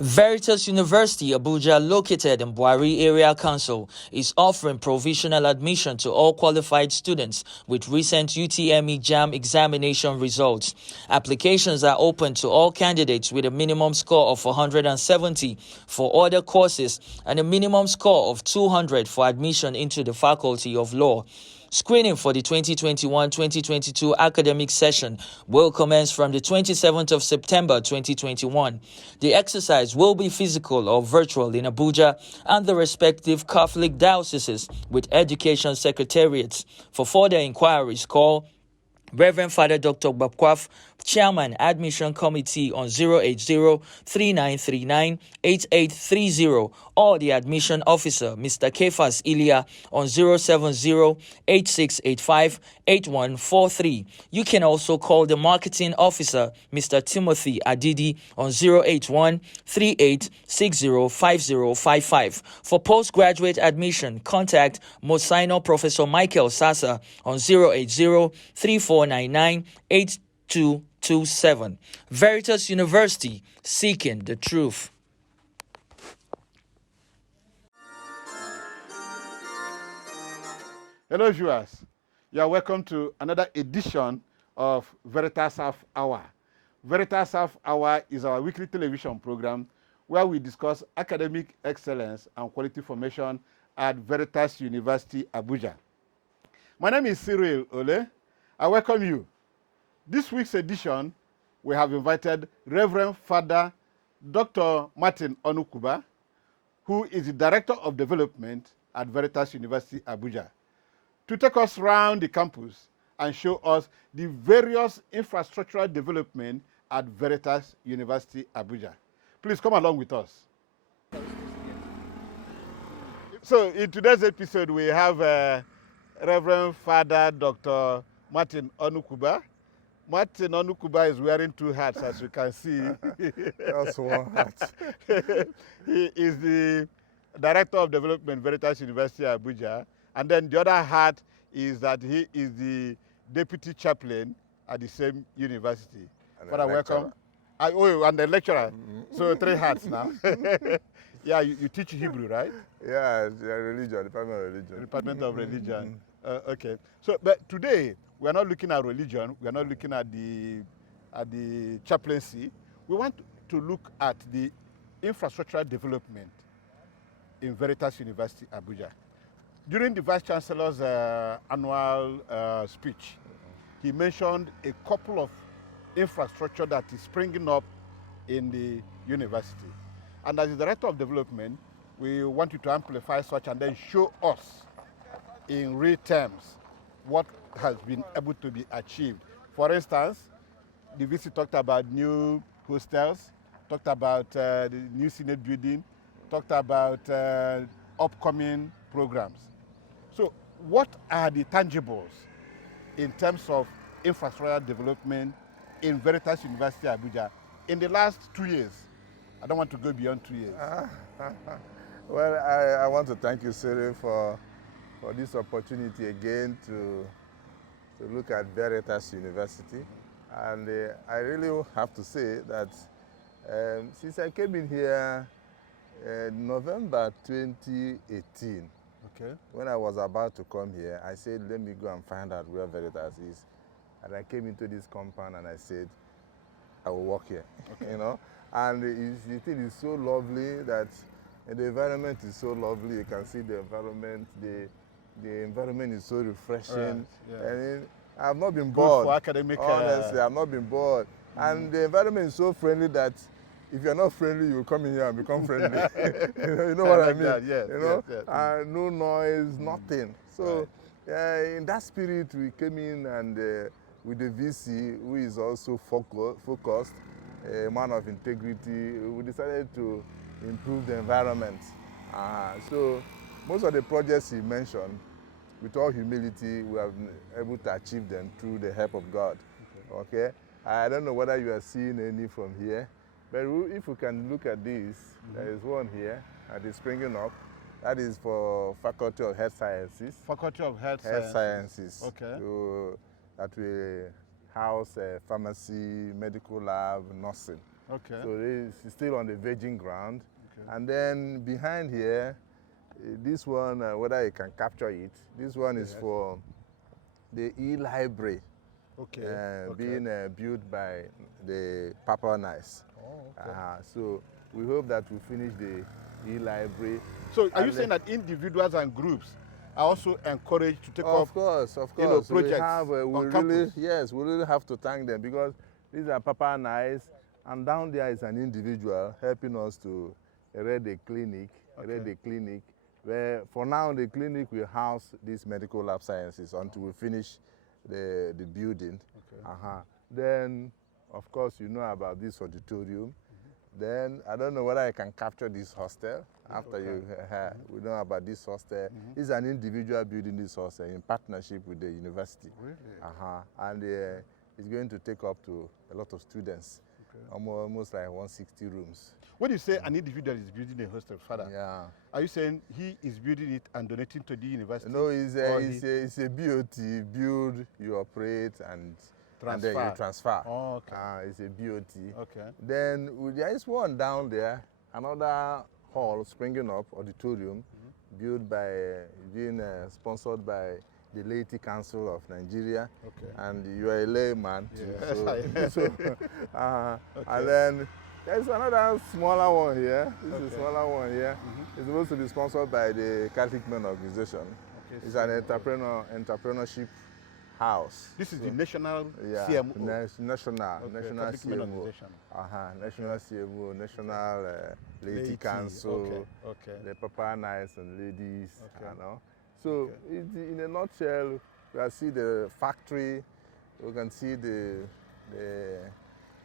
Veritas University Abuja, located in Buhari Area Council, is offering provisional admission to all qualified students with recent UTME JAM examination results. Applications are open to all candidates with a minimum score of 470 for other courses and a minimum score of 200 for admission into the Faculty of Law. Screening for the 2021-2022 academic session will commence from the 27th of September 2021. The exercise will be physical or virtual in Abuja and the respective Catholic dioceses with education secretariats. For further inquiries, call Rev Fr Dr. Prof, Chairman, Admission Committee on 080-3939-8830 or the Admission Officer, Mr. Kefas Ilya, on 070-8685-8143. You can also call the Marketing Officer, Mr. Timothy Adidi, on 081-3860-5055. For postgraduate admission, contact Monsignor Professor Michael Sasa on 080-3499-8227. Veritas University, seeking the truth. Hello viewers, you are welcome to another edition of Veritas Half Hour. Veritas Half Hour is our weekly television program where we discuss academic excellence and quality formation at Veritas University Abuja. My name is Cyril Ole. I welcome you. This week's edition, we have invited Rev Fr Dr. Martin Onukwuba, who is the Director of Development at Veritas University Abuja, to take us around the campus and show us the various infrastructural development at Veritas University Abuja. Please come along with us. So in today's episode, we have Reverend Father Dr. Martin Onukwuba. Martin Onukwuba is wearing two hats, as you can see. That's one hat. He is the Director of Development, Veritas University Abuja. And then the other hat is that he is the Deputy Chaplain at the same university. Father, welcome. And the lecturer. So three hats now. Yeah, you teach Hebrew, right? Yeah, religion, Department of Religion. Department of Religion. Okay. So, but today we are not looking at religion. We are not looking at the chaplaincy. We want to look at the infrastructural development in Veritas University Abuja. During the Vice-Chancellor's annual speech, he mentioned a couple of infrastructure that is springing up in the university. And as the Director of Development, we want you to amplify such and then show us in real terms what has been able to be achieved. For instance, the VC talked about new hostels, talked about the new Senate building, talked about upcoming programs. So what are the tangibles in terms of infrastructural development in Veritas University Abuja in the last 2 years? I don't want to go beyond 2 years. Well, I want to thank you, Cyril, for this opportunity again to look at Veritas University. And I really have to say that since I came in here November 2018, okay, when I was about to come here, I said, let me go and find out where Veritas is. And I came into this compound and I said, I will work here, okay. You know. And the thing is so lovely that the environment is so lovely. You can see the environment. The environment is so refreshing. Right, yeah. And I have not been bored. Good for academic. Honestly, I have not been bored. And the environment is so friendly that if you're not friendly, you come in here and become friendly. you know what I mean? That, yes, you know, yes. no noise, nothing. So in that spirit, we came in and with the VC, who is also focused, a man of integrity, we decided to improve the environment. So most of the projects he mentioned, with all humility, we have been able to achieve them through the help of God. Okay? I don't know whether you are seeing any from here, but if you can look at this, there is one here that is springing up. That is for Faculty of Health Sciences. Faculty of Health Sciences. Okay. So that will house pharmacy, medical lab, nursing. Okay. So it's still on the virgin ground. Okay. And then behind here, this one, whether you can capture it, this one is for the e-library. Okay. Being built by the Papa Nice. Oh, okay. So we hope that we finish the e-library. So are you saying that individuals and groups are also encouraged to take up, of course, projects we have, on campus? we really have to thank them, because these are Papa Nice, and down there is an individual helping us to erect a clinic, where for now the clinic will house these medical lab sciences until we finish the building. Okay. Then, of course, you know about this auditorium. Then, I don't know whether I can capture this hostel after we know about this hostel. It's an individual building this hostel in partnership with the university. Really? And it's going to take up to a lot of students, almost like 160 rooms. When you say an individual is building a hostel, Father, Yeah. are you saying he is building it and donating to the university? No, it's a BOT, build, you operate, and then you transfer. Oh, okay. It's a BOT. Okay. Then there is one down there, another hall springing up, auditorium, built by, being sponsored by the Laity Council of Nigeria. Okay. And you are a layman too. Yes. Okay. And then there's another smaller one here. This is a smaller one here. It's supposed to be sponsored by the Catholic Men Organization. Okay, It's an entrepreneurship house. This is the national Yeah, CMO. national Catholic Men CMO. Organization. National CMO, National Laity Laity, Council, okay. the Papa Nice and ladies, you know. So in a nutshell, we can see the factory, we can see the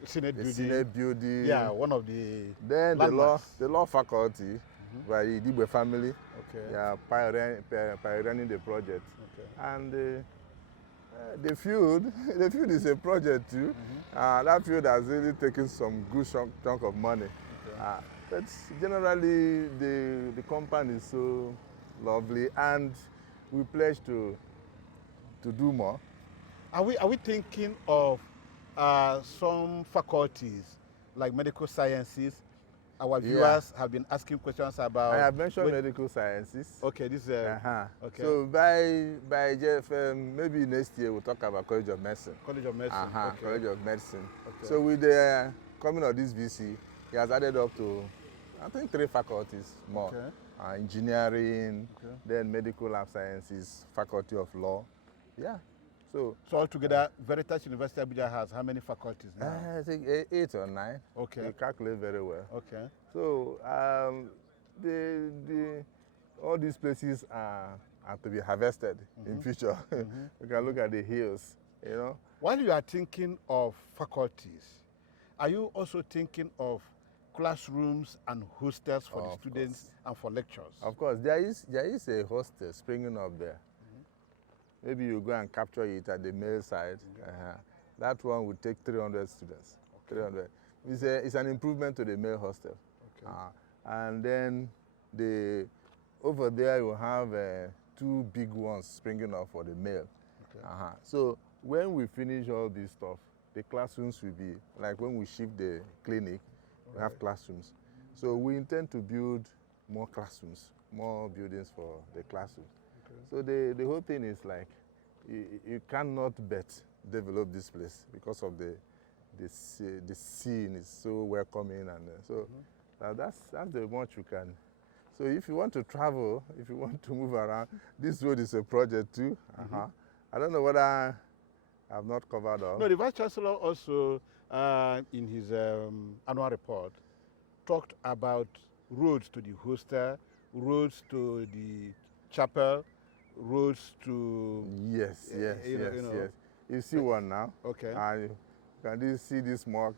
Senate building. Senate building. Yeah, one of the Then landmarks. the law faculty, by the Igbo family. Okay. Yeah, pioneering the project. Okay. And the field is a project too. That field has really taken some good chunk of money. Okay. But generally, the company is so lovely, and we pledge to do more. Are we thinking of some faculties like medical sciences? Our viewers have been asking questions about. I have mentioned medical sciences. Okay, this is okay. So by maybe next year we'll talk about College of Medicine. College of Medicine. Okay. College of Medicine. Okay. So with the coming of this VC, he has added up to, I think, 3 faculties more. Okay. Engineering, then medical lab sciences, faculty of law. Yeah. So altogether, Veritas University Abuja has how many faculties now? I think 8 or 9. Okay. You calculate very well. Okay. So all these places are to be harvested in future. We can look at the hills, you know. While you are thinking of faculties, are you also thinking of classrooms and hostels for the students and for lectures? Of course, there is a hostel springing up there. Maybe you go and capture it at the male side. That one would take 300 students. 300. It's an improvement to the male hostel. Okay. And then over there you have 2 big ones springing up for the male. Okay. So when we finish all this stuff, the classrooms will be like when we shift the clinic. We have classrooms. So we intend to build more classrooms, more buildings for the classrooms. Okay. So the whole thing is like, you cannot but develop this place because of the scene is so welcoming, and that's the much you can. So if you want to travel, if you want to move around, this road is a project too. I don't know whether I've not covered all. No, the Vice-Chancellor also, in his annual report, talked about roads to the hostel, roads to the chapel, roads to... Yes. You see one now. Okay. And can you see this small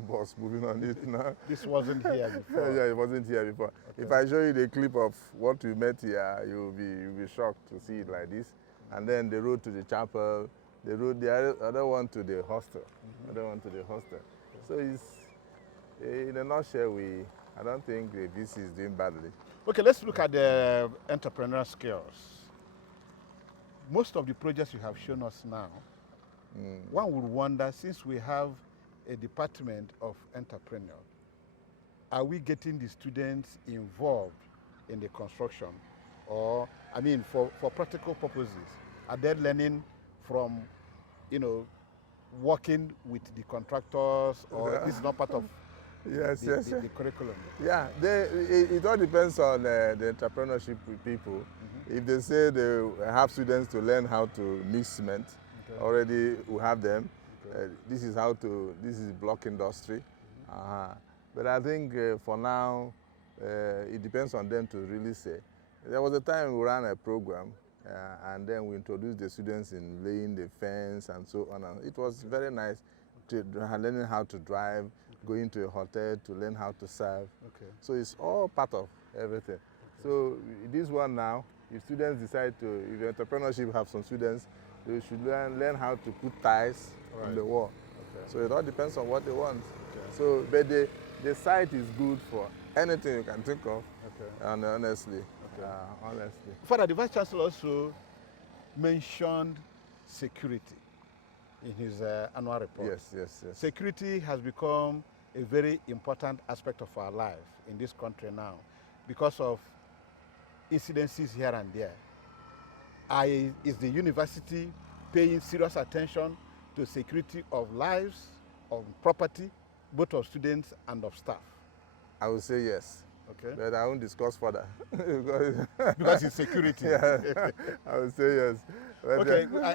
bus moving on it now? This wasn't here before. Yeah, it wasn't here before. Okay. If I show you the clip of what we met here, you'll be shocked to see it like this. And then the road to the chapel, the other one to the hostel, So it's, in a nutshell, I don't think the VC is doing badly. Okay, let's look at the entrepreneurial skills. Most of the projects you have shown us now, one would wonder, since we have a department of entrepreneur, are we getting the students involved in the construction? Or, I mean, for practical purposes, are they learning from, you know, working with the contractors, or this is not part of the curriculum? Yeah, it all depends on the entrepreneurship people. If they say they have students to learn how to mix cement, already we have them. This is block industry. But I think for now, it depends on them to really say. There was a time we ran a program, and then we introduced the students in laying the fence and so on. And it was very nice to learning how to drive, going to a hotel to learn how to serve. So it's all part of everything. So this one now, if students decide to, if entrepreneurship have some students, they should learn how to put ties on the wall. So it all depends on what they want. So, but the site is good for anything you can think of. And honestly. Father, the Vice-Chancellor also mentioned security in his annual report. Yes. Security has become a very important aspect of our life in this country now because of incidences here and there. Is the university paying serious attention to security of lives, of property, both of students and of staff? I would say yes. But I won't discuss further. because it's security. I would say yes. But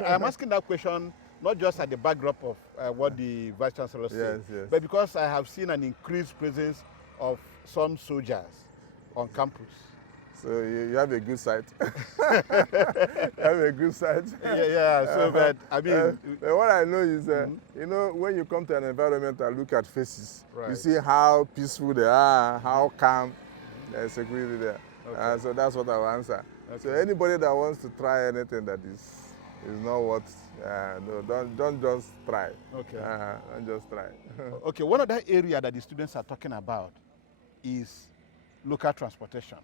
I'm asking that question not just at the backdrop of what the Vice-Chancellor said, but because I have seen an increased presence of some soldiers on campus. So you have a good site. You have a good site. So but I mean, what I know is, you know, when you come to an environment and look at faces, you see how peaceful they are, how calm there's security there. So that's what I will answer. So anybody that wants to try anything that is not what, no, don't just try. Don't just try. One other area that the students are talking about is local transportation.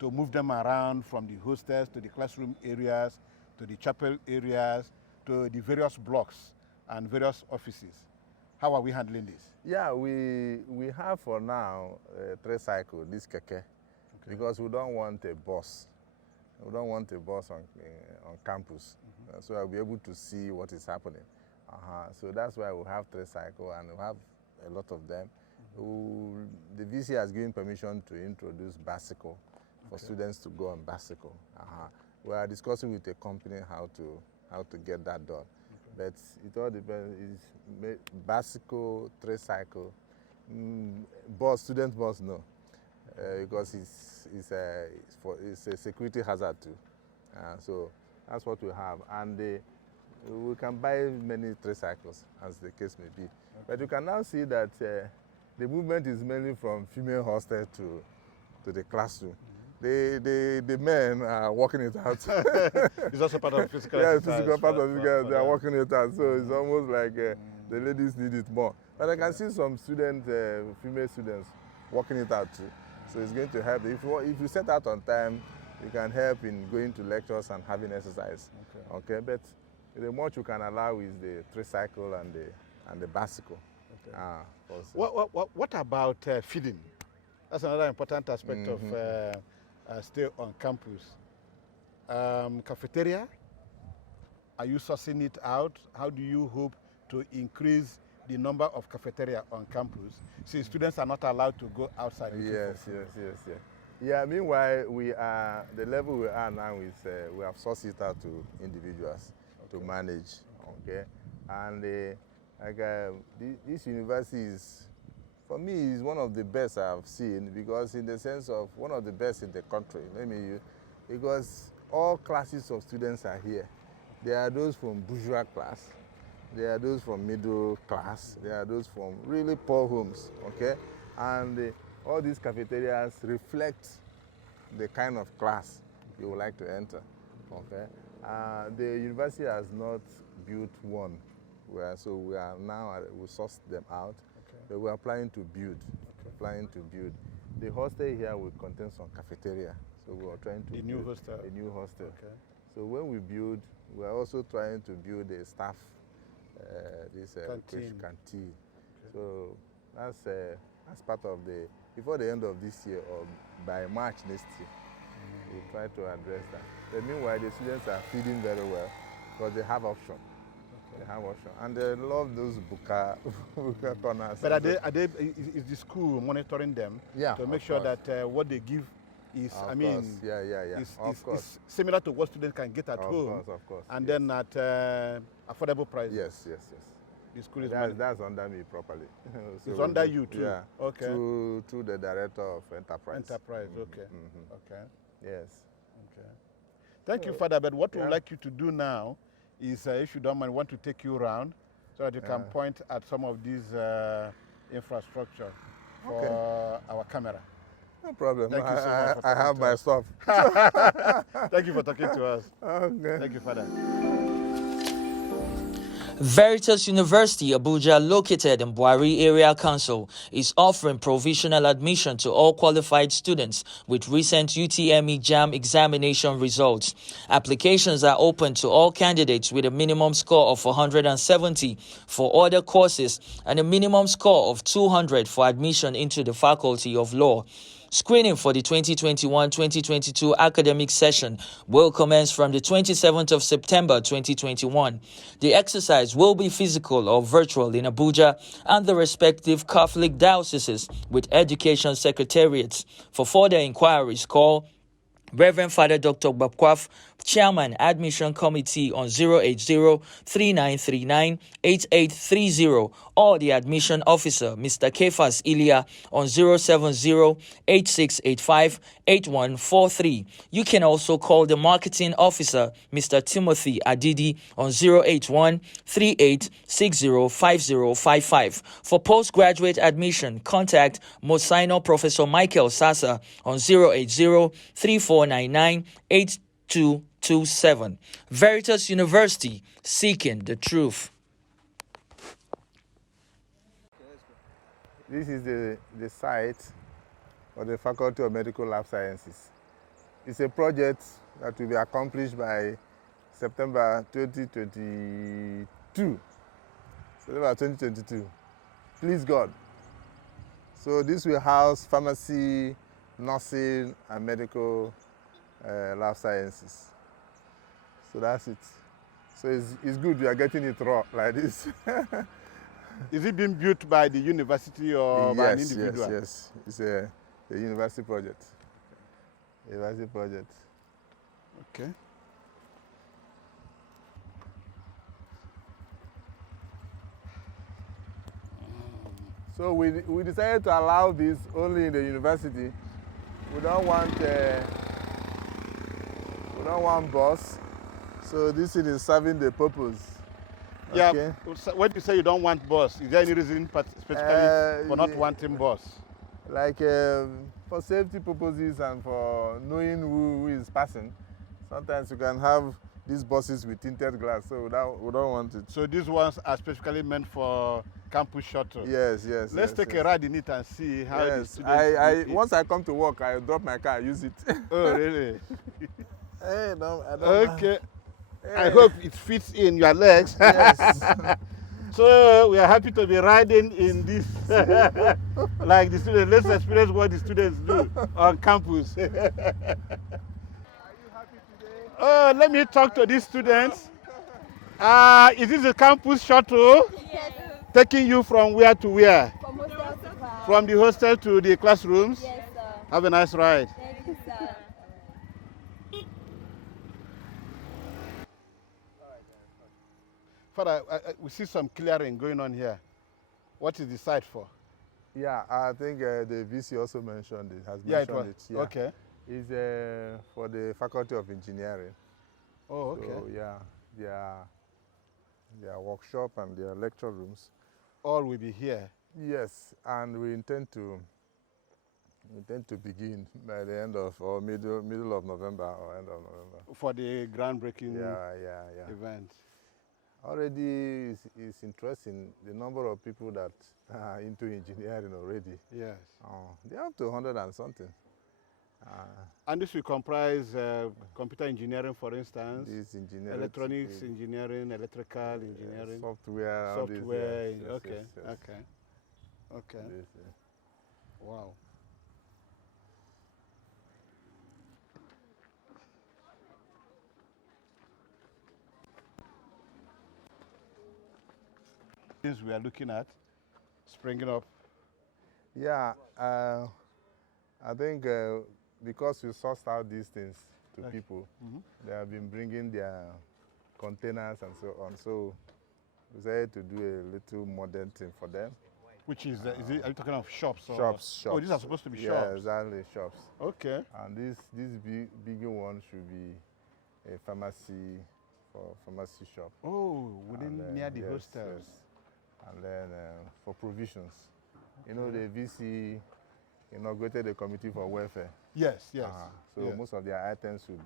To move them around from the hostels to the classroom areas, to the chapel areas, to the various blocks and various offices. How are we handling this? Yeah, we have for now a tricycle, this keke, because we don't want a bus. We don't want a bus on campus, so I'll be able to see what is happening. So that's why we have tricycle, and we have a lot of them. The VC has given permission to introduce bicycle for students to go on bicycle. We are discussing with a company how to get that done. But it all depends. It's bicycle, tricycle, bus, student bus, no, because it's a security hazard too. So that's what we have, and we can buy many tricycles, as the case may be. But you can now see that the movement is mainly from female hostel to the classroom. The men are working it out. It's also part of physical exercise. Physical part of physical. They are working it out. So it's almost like the ladies need it more. But I can see some students, female students, working it out too. So it's going to help. If you set out on time, you can help in going to lectures and having exercise. But the much you can allow is the tricycle and the bicycle. What about feeding? That's another important aspect of stay on campus. Cafeteria, are you sourcing it out? How do you hope to increase the number of cafeteria on campus since students are not allowed to go outside? Yes. Yeah, meanwhile, the level we are now is we have sourced it out to individuals to manage. And this university is, for me, is one of the best I've seen, because in the sense of one of the best in the country. Because all classes of students are here. There are those from bourgeois class, there are those from middle class, there are those from really poor homes, And all these cafeterias reflect the kind of class you would like to enter, The university has not built one, so we are now, we sourced them out. But we are planning to build. The hostel here will contain some cafeteria. So we are trying to build a new hostel. So when we build, we are also trying to build a staff this Canteen. canteen. Okay. So that's part of before the end of this year or by March next year, we'll try to address that. But meanwhile, the students are feeding very well because they have option. Okay. They have option, and they love those buka corners. But is the school monitoring them to make sure that what they give is, is similar to what students can get at home, of course, and then at affordable prices? Yes. The school is that's under me properly. So it's under you too? Yeah. Okay. To the director of enterprise. Enterprise, okay. Okay. Yes. Okay. Thank you, Father. But what we'd like you to do now is, if you don't mind, we want to take you around so that you can point at some of these infrastructure for our camera. No problem. Thank you so much for I have my stuff. Thank you for talking to us. Okay. Thank you, Father. Veritas University Abuja, located in Buhari Area Council, is offering provisional admission to all qualified students with recent UTME JAM examination results. Applications are open to all candidates with a minimum score of 470 for other courses and a minimum score of 200 for admission into the Faculty of Law. Screening for the 2021-2022 academic session will commence from the 27th of September 2021. The exercise will be physical or virtual in Abuja and the respective Catholic dioceses with education secretariats. For further inquiries, call Rev Fr Dr. Chairman Admission Committee on 080-3939-8830 or the Admission Officer, Mr. Kefas Ilya, on 070-8685-8143. You can also call the Marketing Officer, Mr. Timothy Adidi, on 081-3860-5055. For postgraduate admission, contact Monsignor Professor Michael Sasa on 080-3499-8227. Veritas University, seeking the truth. This is the site for the Faculty of Medical Lab Sciences. It's a project that will be accomplished by September 2022. September 2022. Please God. So this will house pharmacy, nursing, and medical lab sciences. So that's it. So it's good we are getting it raw like this. Is it being built by the university or by an individual? Yes. It's a university project. University project. Okay. So we decided to allow this only in the university. We don't want bus. So this thing is serving the purpose. Yeah. Okay. When you say you don't want bus, is there any reason specifically for not wanting bus? Like for safety purposes and for knowing who is passing, sometimes you can have these buses with tinted glass, so we don't want it. So these ones are specifically meant for campus shuttle? Yes. Let's take a ride in it and see how the students once I come to work, I drop my car, use it. Oh, really? Hey, no, I don't Okay. Hey. I hope it fits in your legs. Yes. So we are happy to be riding in this, like the students. Let's experience what the students do on campus. Are you happy today? Oh, let me talk to these students. Is this a campus shuttle? Yes. Taking you from where to where? From hostel to class. From the hostel to the classrooms? Yes, sir. Have a nice ride. Thank you, sir. Father, we see some clearing going on here. What is the site for? Yeah, I think the VC also mentioned it, has mentioned it. Yeah. Okay. It's for the Faculty of Engineering. Oh, okay. So, yeah, their workshop and their lecture rooms. All will be here. Yes, and we intend to begin by the end of, or middle of November or end of November. For the groundbreaking event. Already it's interesting, the number of people that are into engineering already. Yes. They're up to 100 and something. And this will comprise computer engineering, for instance, This engineering, electronics engineering, electrical engineering, software, all this, software. yes, Okay, yes. okay, okay. This, Wow. Things we are looking at springing up. Yeah, I think because we sourced out these things to people, they have been bringing their containers and so on. So we decided to do a little modern thing for them. Which is it, are you talking of shops? Or? Shops. Oh, these are supposed to be yeah, shops. Yeah, exactly, shops. Okay. And this bigger one should be a pharmacy, for pharmacy shop. Oh, within near the yes, hostels. Yes. And then for provisions. You know, the VC inaugurated a committee for welfare. Yes, yes. So yes. most of their items will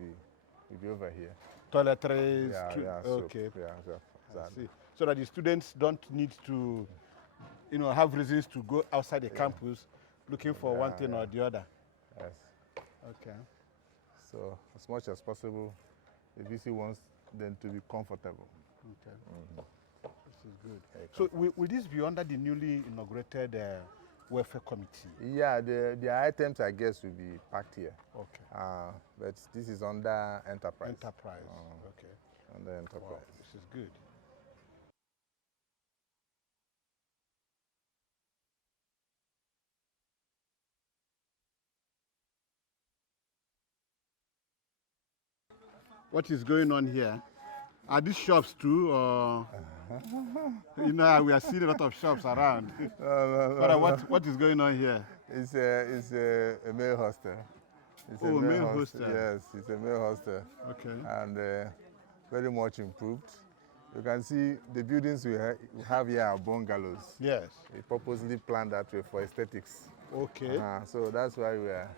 be over here. Toiletries. Yeah, okay. Soap, yeah, exactly. So that the students don't need to, have reasons to go outside the campus looking for one thing or the other. Yes. Okay. So as much as possible, the VC wants them to be comfortable. Okay. This is good. So will this be under the newly inaugurated welfare committee? Yeah, the items, I guess, will be packed here. Okay. But this is under enterprise. Enterprise. Okay. Under enterprise. Wow, this is good. What is going on here? Are these shops too, or we are seeing a lot of shops around. No. What is going on here? It's a male hostel. It's a male hostel. Yes, it's a male hostel. Okay. And very much improved. You can see the buildings we have here are bungalows. Yes. We purposely planned that way for aesthetics. Okay. So that's why we're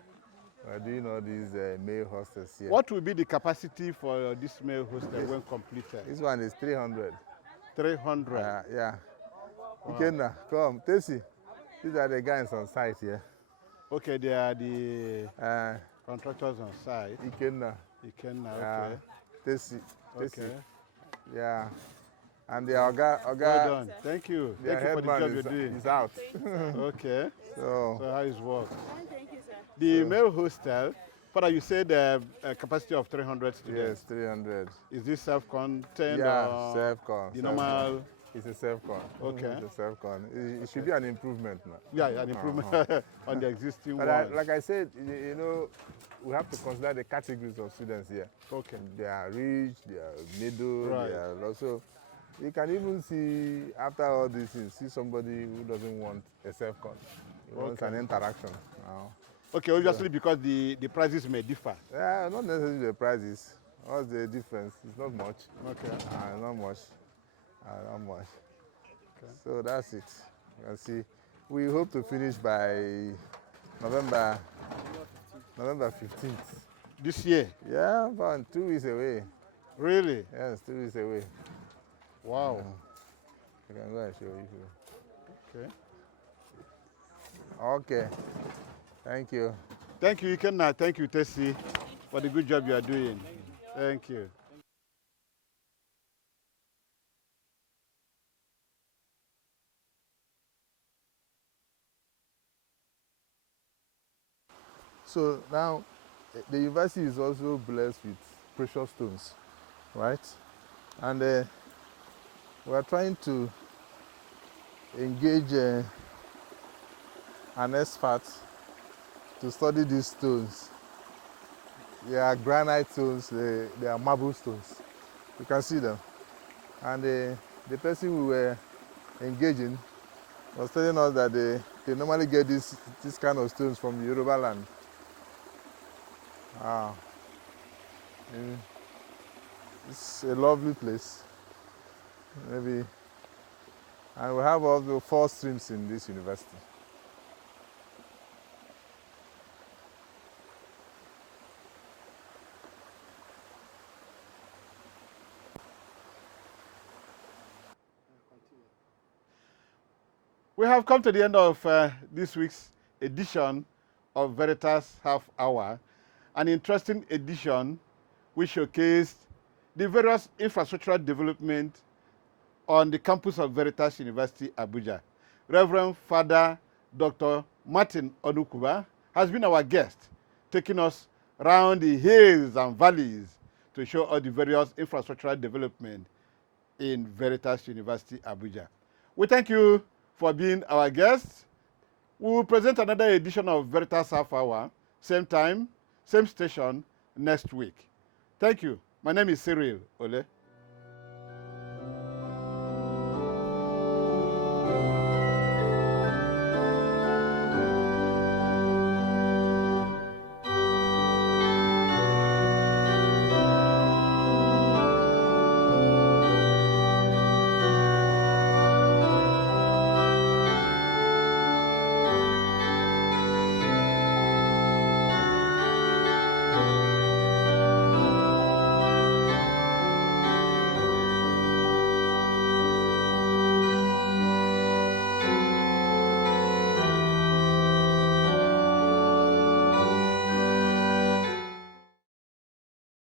doing all these male hostels here. What will be the capacity for this male hostel when completed? This one is 300. 300? Yeah. Wow. Ikenna, come, Tesi. These are the guys on site here. Okay, they are the contractors on site. Ikenna. Okay. Tesi. Okay. Yeah. And the Oga. Well done. Thank you. Thank you for the job you're doing. He's out. Okay. So how is work? Thank you, sir. The male hostel, Father, you said a capacity of 300 students. Yes, 300. Is this self-contained? Yeah, or self-con. the normal? It's a self-con. Okay. It's a self-con. It should be an improvement now. Yeah, an improvement on the existing one. Like I said, we have to consider the categories of students here. Okay. They are rich, they are middle, Right. they are also. You can even see, after all this, you see somebody who doesn't want a self-con. He wants an interaction. Okay, obviously because the prices may differ. Yeah, not necessarily the prices. What's the difference? It's not much. Okay. Not much. Not much. Okay. So that's it. You can see. We hope to finish by November 15th. This year? Yeah, about 2 weeks away. Really? Yes, 2 weeks away. Wow. I can go and show you. Okay. Okay. Thank you. Thank you, Ikenna. Thank you, Tesi, for the good job you are doing. Thank you. So now, the university is also blessed with precious stones, right? And we are trying to engage an expert to study these stones. They are granite stones, they are marble stones. You can see them. And the person we were engaging was telling us that they normally get this kind of stones from the Yoruba land. Wow. It's a lovely place. Maybe. And we have all the 4 streams in this university. We have come to the end of this week's edition of Veritas Half Hour. an interesting edition which showcased the various infrastructural development on the campus of Veritas University Abuja. Rev Fr Dr. Martin Onukwuba has been our guest, taking us around the hills and valleys to show all the various infrastructural development in Veritas University Abuja. We thank you for being our guest. We will present another edition of Veritas Half Hour, same time, same station, next week. Thank you. My name is Cyril Ole.